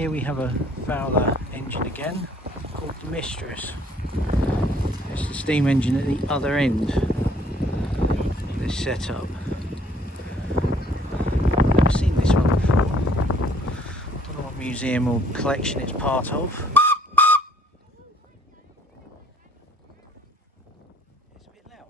Here we have a Fowler engine again, called the Mistress. It's the steam engine at the other end of this setup. Never seen this one before. Don't know what museum or collection it's part of. It's a bit loud.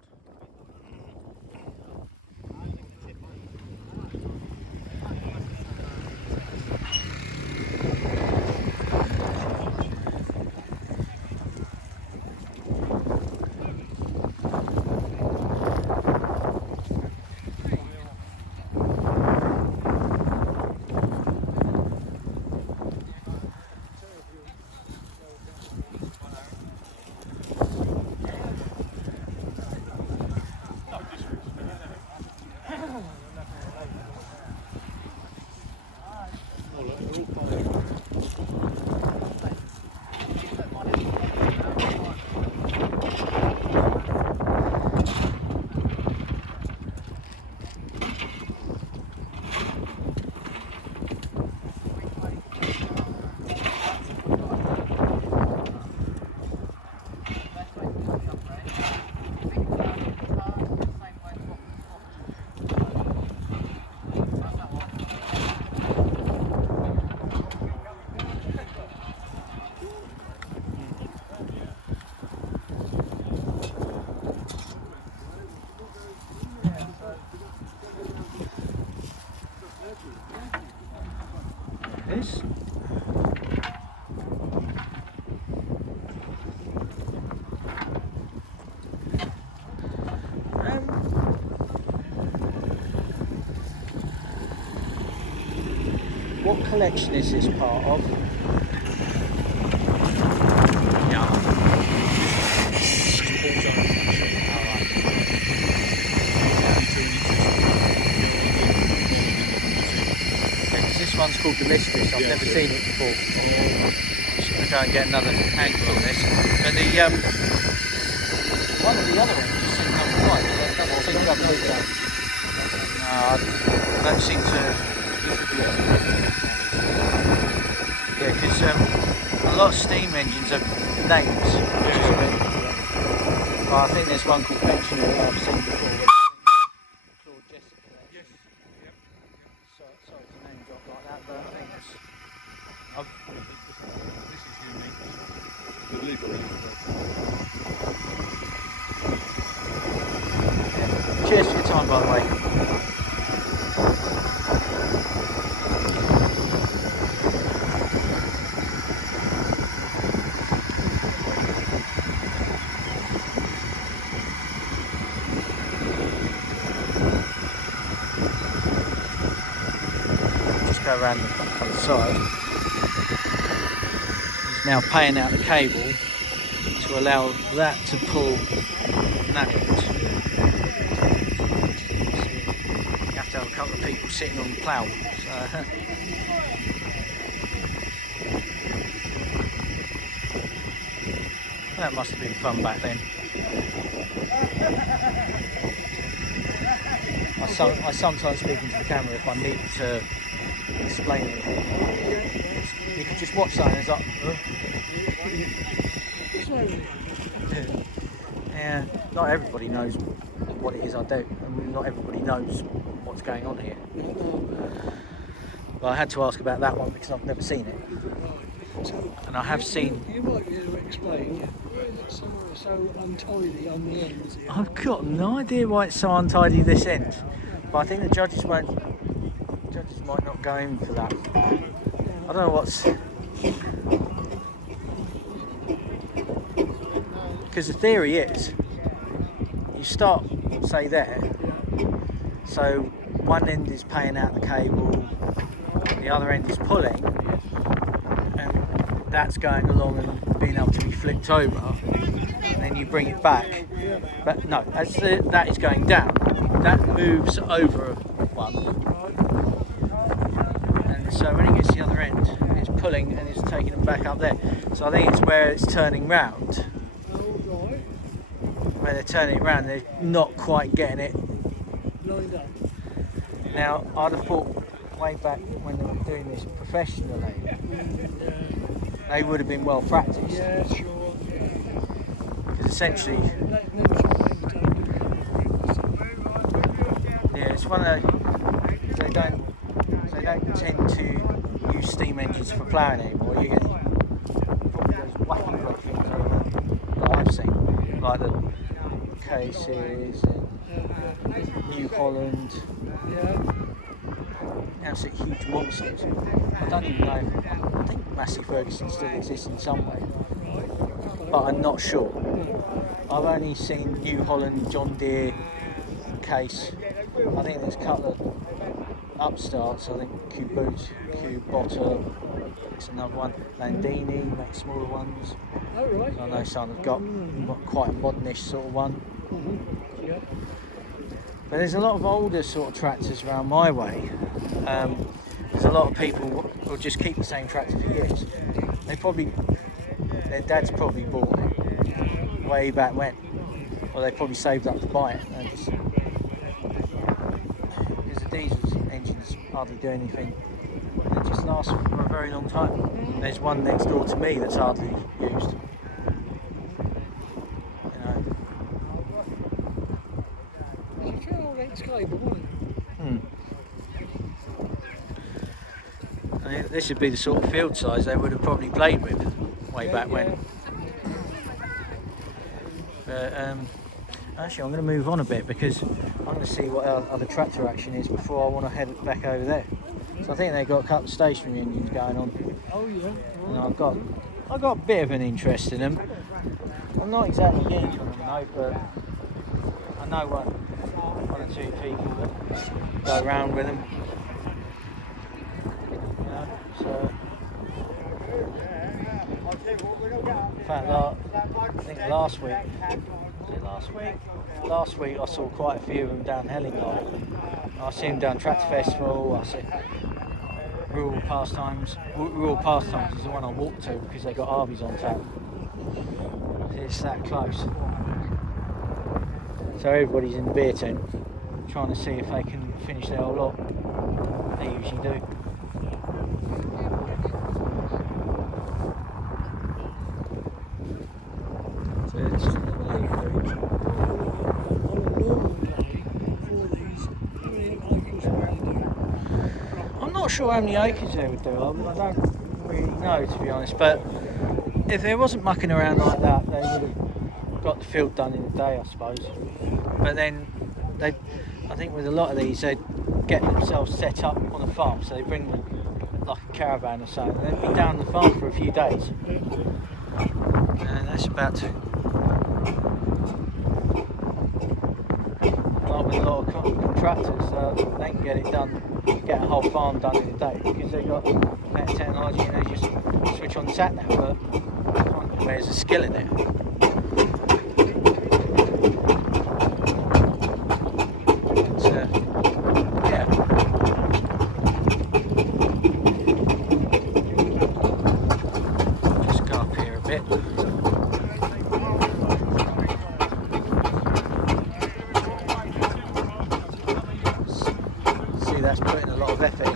This. What collection is this part of? This one's called the Mistress. I've never seen it before. Just going to go and get another angle on this. But the one at the other end just seems unquite. It doesn't seem to have no down. I don't seem to. Yeah, because a lot of steam engines have names. Well, I think there's one called Pensioner that I've seen before. Sorry to name drop like that, but I think it's... This is unique. The livery. Yeah. Cheers for your time, by the way. Go around the other side. He's now paying out the cable to allow that to pull that end. You have to have a couple of people sitting on the plough. So that must have been fun back then. I sometimes speak into the camera if I need to explain anything. You could just watch something and it's like, yeah, not everybody knows what it is I do, and not everybody knows what's going on here. Well, I had to ask about that one because I've never seen it. And I have seen... You might be able to explain why it's so untidy on the end. I've got no idea why it's so untidy this end, but I think the judges might not go in for that. I don't know what's... Because the theory is, you start, say there, so one end is paying out the cable, the other end is pulling, and that's going along and being able to be flipped over, and then you bring it back. But no, as that is going down, that moves over one, and so when it gets to the other end, it's pulling and it's taking them back up there. So I think it's where it's turning round. When they're turning it around, they're not quite getting it lined up. Now, I'd have thought way back when they were doing this professionally, they would have been well practiced. Yeah, sure. Because essentially, yeah, it's one of those, they don't tend to use steam engines for ploughing anymore. You get probably those wacky red things that I've seen, like the cases and New Holland. Yeah. Absolute huge monsters. I don't even know. I think Massey Ferguson still exists in some way, but I'm not sure. I've only seen New Holland, John Deere, Case. I think there's a couple of upstarts. I think Kubota, it's another one. Landini makes smaller ones. Oh, right. I know some have got quite a modernish sort of one. Yeah. But there's a lot of older sort of tractors around my way. There's a lot of people will just keep the same tractor for years. Their dad's probably bought it way back when, or they probably saved up to buy it. Because the diesel engines hardly do anything. They just last for a very long time. There's one next door to me that's hardly used. It's a fair old ex-cable, wasn't it? This would be the sort of field size they would have probably played with way back when. But actually, I'm going to move on a bit because I'm going to see what other tractor action is before I want to head back over there. So I think they've got a couple of stationary engines going on. Oh yeah. And I've got a bit of an interest in them. I'm not exactly huge on them though, but I know one or two people that go around with them. So, in fact, I think last week I saw quite a few of them down Hellingham. I see them down Tractor Festival. I see Rural Pastimes. Rural Pastimes is the one I walked to because they got Harveys on tap. It's that close. So everybody's in the beer tent trying to see if they can finish their whole lot. They usually do. I'm not sure how many acres they would do. I don't really know, to be honest, but if there wasn't mucking around like that, they would have got the field done in a day, I suppose. But then I think with a lot of these, they'd get themselves set up on a farm, so they bring them like a caravan or something, and they'd be down the farm for a few days. And that's about to, like with a lot of contractors, they can get it done, get a whole farm done in a day because they've got better technology and they just switch on the sat nav. But I can't think there's a skill in it. That's putting a lot of effort